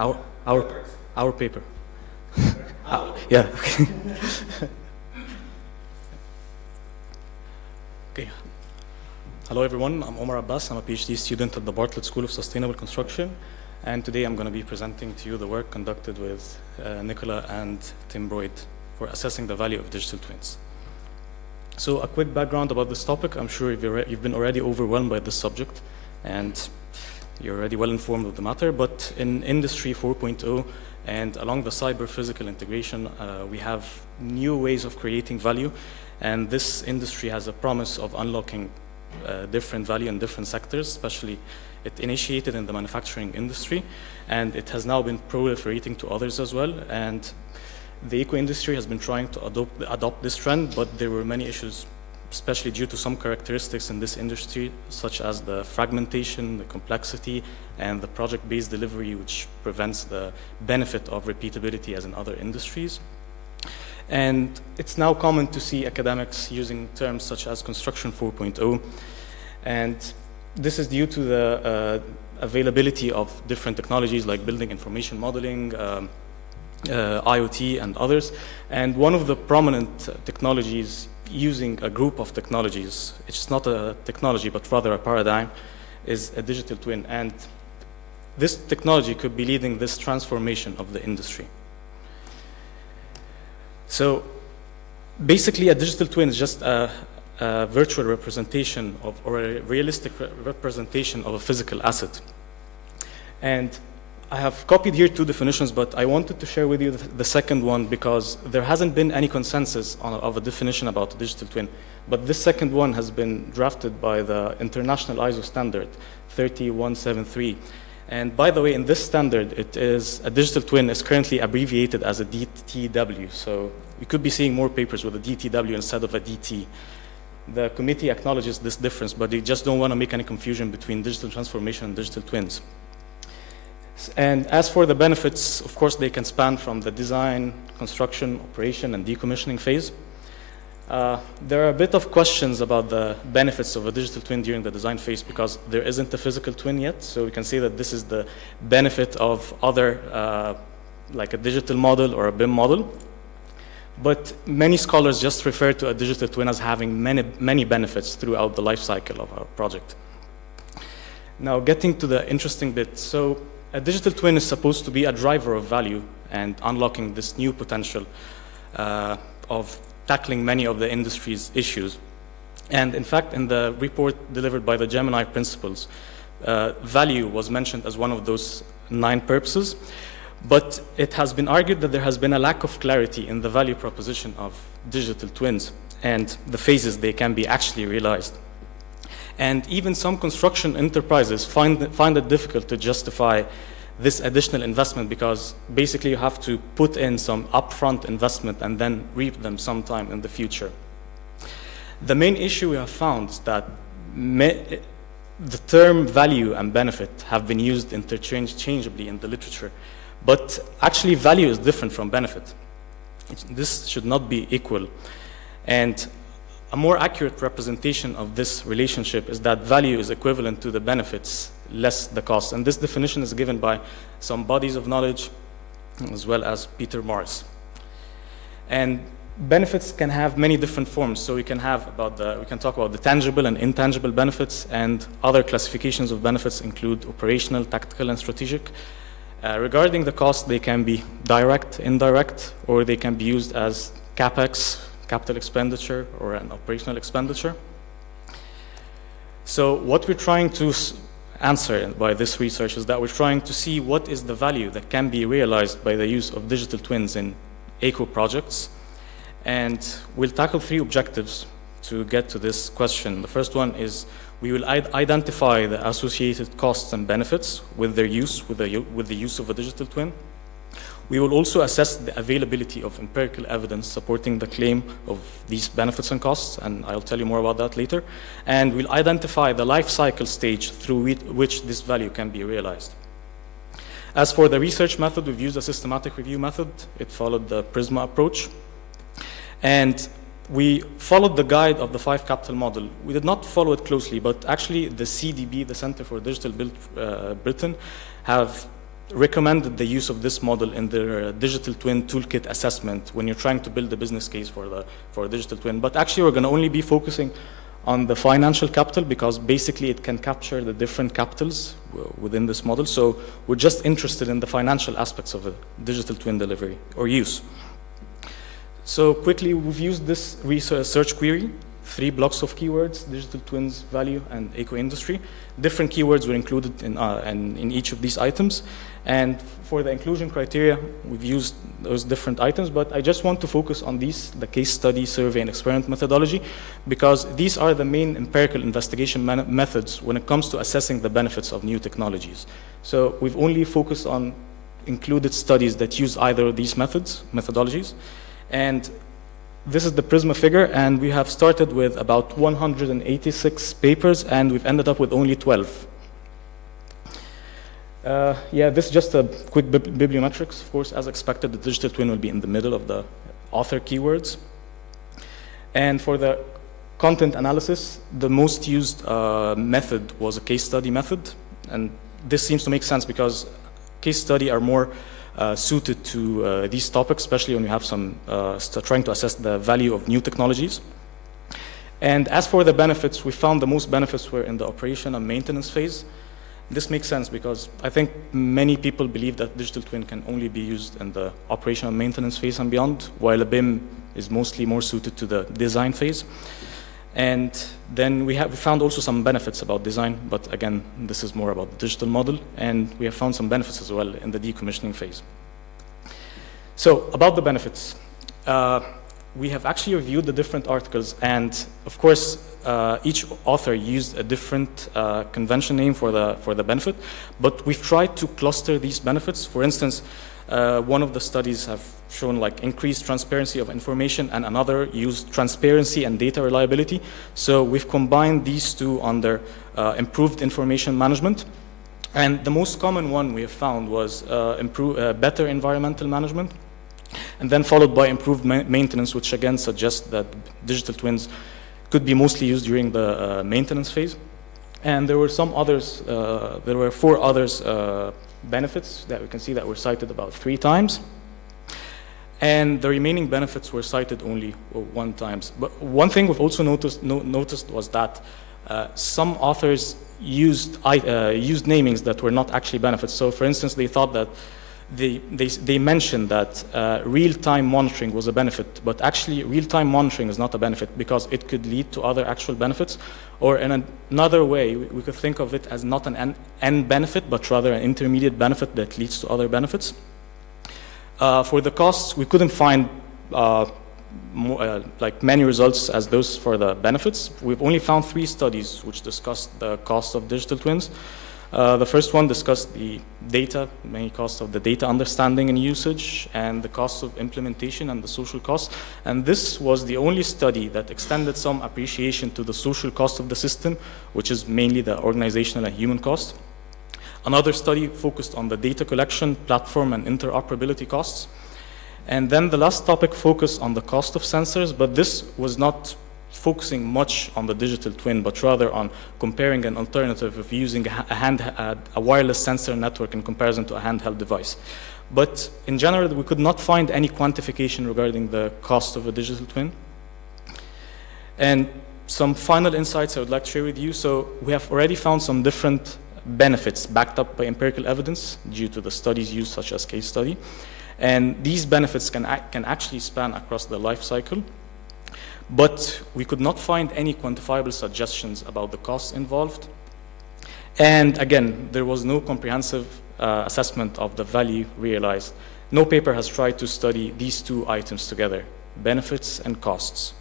Our, our, our paper. Yeah. Okay. Hello, everyone. I'm Omar Abbas. I'm a PhD student at the Bartlett School of Sustainable Construction. And today I'm going to be presenting to you the work conducted with Nicola and Tim Broyd for assessing the value of digital twins. So a quick background about this topic. I'm sure you've been already overwhelmed by this subject and you're already well informed of the matter, but in Industry 4.0 and along the cyber-physical integration, we have new ways of creating value, and this industry has a promise of unlocking different value in different sectors, especially it initiated in the manufacturing industry, and it has now been proliferating to others as well. And the eco-industry has been trying to adopt this trend, but there were many issues, especially due to some characteristics in this industry, such as the fragmentation, the complexity, and the project-based delivery, which prevents the benefit of repeatability as in other industries. And it's now common to see academics using terms such as construction 4.0, and this is due to the availability of different technologies like building information modeling, IoT, and others. And one of the prominent technologies using a group of technologies, it's not a technology but rather a paradigm, is a digital twin. And this technology could be leading this transformation of the industry. So basically a digital twin is just a virtual representation of, or a realistic representation of a physical asset. And I have copied here two definitions, but I wanted to share with you the second one because there hasn't been any consensus of a definition about a digital twin. But this second one has been drafted by the international ISO standard 30173. And by the way, in this standard, a digital twin is currently abbreviated as a DTW. So you could be seeing more papers with a DTW instead of a DT. The committee acknowledges this difference, but they just don't want to make any confusion between digital transformation and digital twins. And as for the benefits, of course, they can span from the design, construction, operation, and decommissioning phase. There are a bit of questions about the benefits of a digital twin during the design phase because there isn't a physical twin yet. So we can say that this is the benefit of other, like a digital model or a BIM model. But many scholars just refer to a digital twin as having many benefits throughout the life cycle of our project. Now, getting to the interesting bit. So a digital twin is supposed to be a driver of value and unlocking this new potential of tackling many of the industry's issues. And in fact, in the report delivered by the Gemini principles, value was mentioned as one of those 9 purposes. But it has been argued that there has been a lack of clarity in the value proposition of digital twins and the phases they can be actually realized. And even some construction enterprises find it difficult to justify this additional investment because basically you have to put in some upfront investment and then reap them sometime in the future. The main issue we have found is that the term value and benefit have been used interchangeably in the literature. But actually, value is different from benefit. This should not be equal. And a more accurate representation of this relationship is that value is equivalent to the benefits, less the cost. And this definition is given by some bodies of knowledge, as well as Peter Morris. And benefits can have many different forms. So we can talk about the tangible and intangible benefits, and other classifications of benefits include operational, tactical, and strategic. Regarding the cost, they can be direct, indirect, or they can be used as CapEx, capital expenditure, or an operational expenditure. So what we're trying to answer by this research is that we're trying to see what is the value that can be realized by the use of digital twins in eco projects. And we'll tackle 3 objectives to get to this question. The first one is we will identify the associated costs and benefits with their use, with the use of a digital twin. We will also assess the availability of empirical evidence supporting the claim of these benefits and costs, and I'll tell you more about that later. And we'll identify the life cycle stage through which this value can be realized. As for the research method, we've used a systematic review method. It followed the PRISMA approach. And we followed the guide of the 5 capital model. We did not follow it closely, but actually the CDB, the Center for Digital Build Britain, have recommended the use of this model in their digital twin toolkit assessment when you're trying to build a business case for a digital twin. But actually, we're going to only be focusing on the financial capital because basically it can capture the different capitals within this model. So we're just interested in the financial aspects of a digital twin delivery or use. So quickly, we've used this search query, 3 blocks of keywords, digital twins, value, and eco-industry. Different keywords were included in each of these items. And for the inclusion criteria, we've used those different items, but I just want to focus on these, the case study, survey, and experiment methodology, because these are the main empirical investigation methods when it comes to assessing the benefits of new technologies. So we've only focused on included studies that use either of these methodologies. And this is the Prisma figure, and we have started with about 186 papers, and we've ended up with only 12. Yeah, this is just a quick bibliometrics. Of course, as expected, the digital twin will be in the middle of the author keywords. And for the content analysis, the most used method was a case study method. And this seems to make sense because case study are more suited to these topics, especially when you have some trying to assess the value of new technologies. And as for the benefits, we found the most benefits were in the operation and maintenance phase. This makes sense because I think many people believe that digital twin can only be used in the operation and maintenance phase and beyond, while a BIM is mostly more suited to the design phase. And then we found also some benefits about design, but again, this is more about the digital model, and we have found some benefits as well in the decommissioning phase. So about the benefits, we have actually reviewed the different articles, and of course, each author used a different convention name for the benefit, but we've tried to cluster these benefits. For instance, one of the studies have shown like increased transparency of information, and another used transparency and data reliability. So we've combined these two under improved information management. And the most common one we have found was better environmental management, and then followed by improved maintenance, which again suggests that digital twins could be mostly used during the maintenance phase. And there were some others, there were 4 others benefits that we can see that were cited about 3 times. And the remaining benefits were cited only 1 time. But one thing we've also noticed was that some authors used namings that were not actually benefits. So for instance, they thought that they mentioned that real-time monitoring was a benefit, but actually real-time monitoring is not a benefit because it could lead to other actual benefits. Or in another way, we could think of it as not an end benefit, but rather an intermediate benefit that leads to other benefits. For the costs, we couldn't find like many results as those for the benefits. We've only found 3 studies which discussed the cost of digital twins. The first one discussed the data, many costs of the data understanding and usage, and the costs of implementation and the social costs. And this was the only study that extended some appreciation to the social cost of the system, which is mainly the organizational and human cost. Another study focused on the data collection, platform, and interoperability costs. And then the last topic focused on the cost of sensors, but this was not focusing much on the digital twin, but rather on comparing an alternative of using a wireless sensor network in comparison to a handheld device. But in general, we could not find any quantification regarding the cost of a digital twin. And some final insights I would like to share with you. So we have already found some different benefits backed up by empirical evidence due to the studies used, such as case study. And these benefits can actually span across the life cycle. But we could not find any quantifiable suggestions about the costs involved. And again, there was no comprehensive assessment of the value realized. No paper has tried to study these 2 items together, benefits and costs.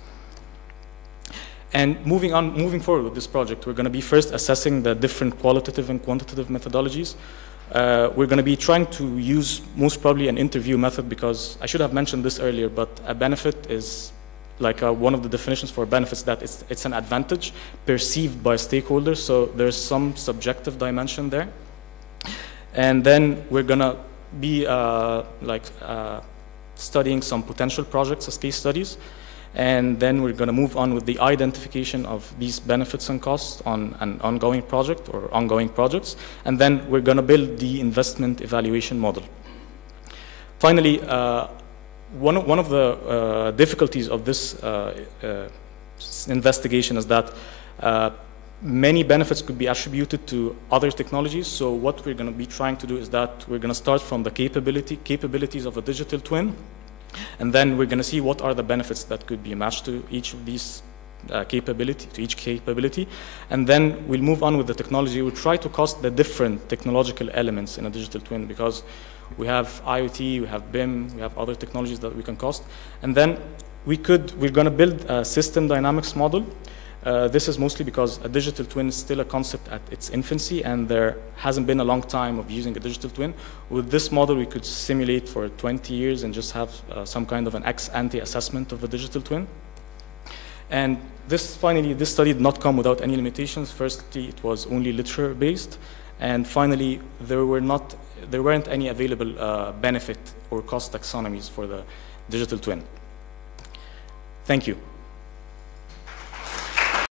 And moving forward with this project, we're going to be first assessing the different qualitative and quantitative methodologies. We're going to be trying to use most probably an interview method, because I should have mentioned this earlier, but a benefit is like one of the definitions for benefits, that it's an advantage perceived by stakeholders, so there's some subjective dimension there. And then we're gonna be studying some potential projects as case studies. And then we're going to move on with the identification of these benefits and costs on an ongoing project or ongoing projects. And then we're going to build the investment evaluation model. Finally, one of the difficulties of this investigation is that many benefits could be attributed to other technologies. So what we're going to be trying to do is that we're going to start from the capabilities of a digital twin, and then we're going to see what are the benefits that could be matched to each of these capability, and then we'll move on with the technology. We'll try to cost the different technological elements in a digital twin, because we have IoT, we have BIM, we have other technologies that we can cost, and then we're going to build a system dynamics model. This is mostly because a digital twin is still a concept at its infancy, and there hasn't been a long time of using a digital twin. With this model, we could simulate for 20 years and just have some kind of an ex-ante assessment of a digital twin. And finally, this study did not come without any limitations. Firstly, it was only literature-based, and finally, there weren't any available benefit or cost taxonomies for the digital twin. Thank you.